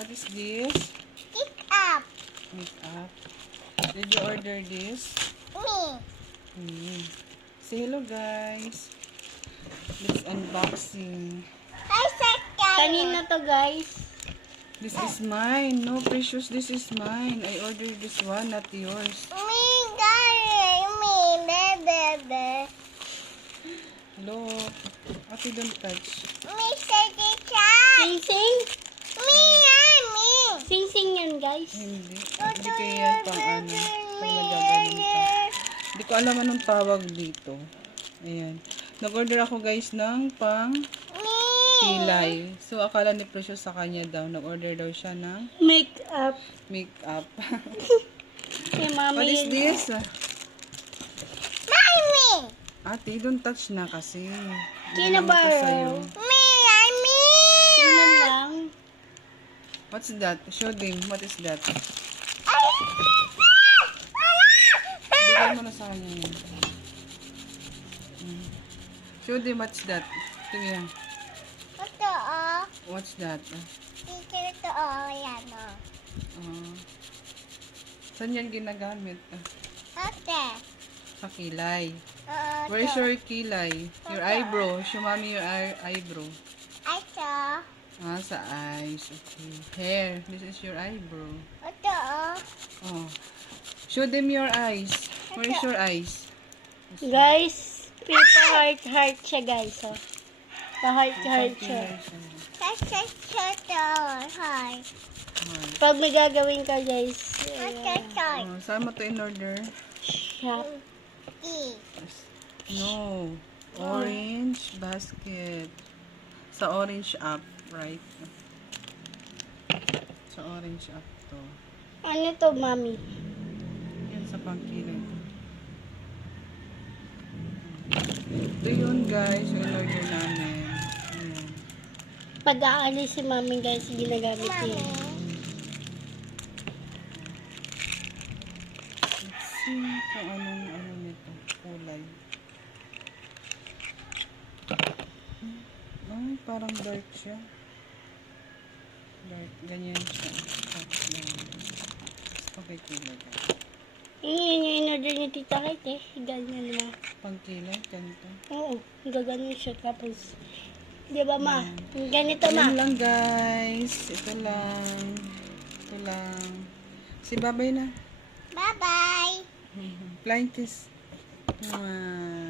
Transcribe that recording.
What is this? Makeup. Makeup. Did you order this? Me. Say hello, guys. Let's unboxing. I said Kanina to, guys. This is mine. No, Precious, this is mine. I ordered this one, not yours. Me, daddy. Me, baby. Hello. Ate, don't touch. Me, say the Sing-sing. Me, me. Sing-sing yan, guys. Hindi. Hindi kaya pang ano. Pang nagagaling ka. Hindi ko alam anong tawag dito. Ayan. Nag-order ako, guys, ng pang kilay. So, akala ni Precious sa kanya daw. Nag-order daw siya ng Makeup. makeup. Si mami. What is this? Mommy. Ate, don't touch na kasi. Kinabaho. Me, me. Sino lang? What's that? Show them. What is that? Bigay mo na sa kanya yun. Show them what's that. Tingnan. Ito, oh. What's that? Teacher, ito, oh. Yan, oh. Saan yan ginagamit? Ate. Sa kilay. Ito. Where's your kilay? Your eyebrow. Show mommy your eyebrow. Ito. Sa eyes. Okay. Hair. This is your eyebrow. Ito, oh. Oh. Show them your eyes. Where's your eyes? Guys, pa-heart siya, guys. Oh. Pa-heart siya. Ito, hi. Pag may gagawin ka, guys. Ito, Saan mo to in order? Shop. E. No. Orange basket. Sa orange app, right? Sa orange app to. Ano to, mami? Yan sa pangkilay. Ito yun, guys. Yung in-order namin. Ayan. Pag aalis si mami, guys, ginagamit Mommy. niya. Let's see kung anong ano nito. Kulay. Ay, parang dark siya. Dark. Ganyan siya. Tapos lang. Okay, kulay. Yun yung in-order ni Tita Kate, eh. Ganyan na. Pangkilay, ganito. Oo, gaganon siya. Tapos, di ba, ma? Ganito, ma. Yan lang, guys. Ito lang. Ito lang. Si Babay na. Bye-bye. Flying kiss. Mwah.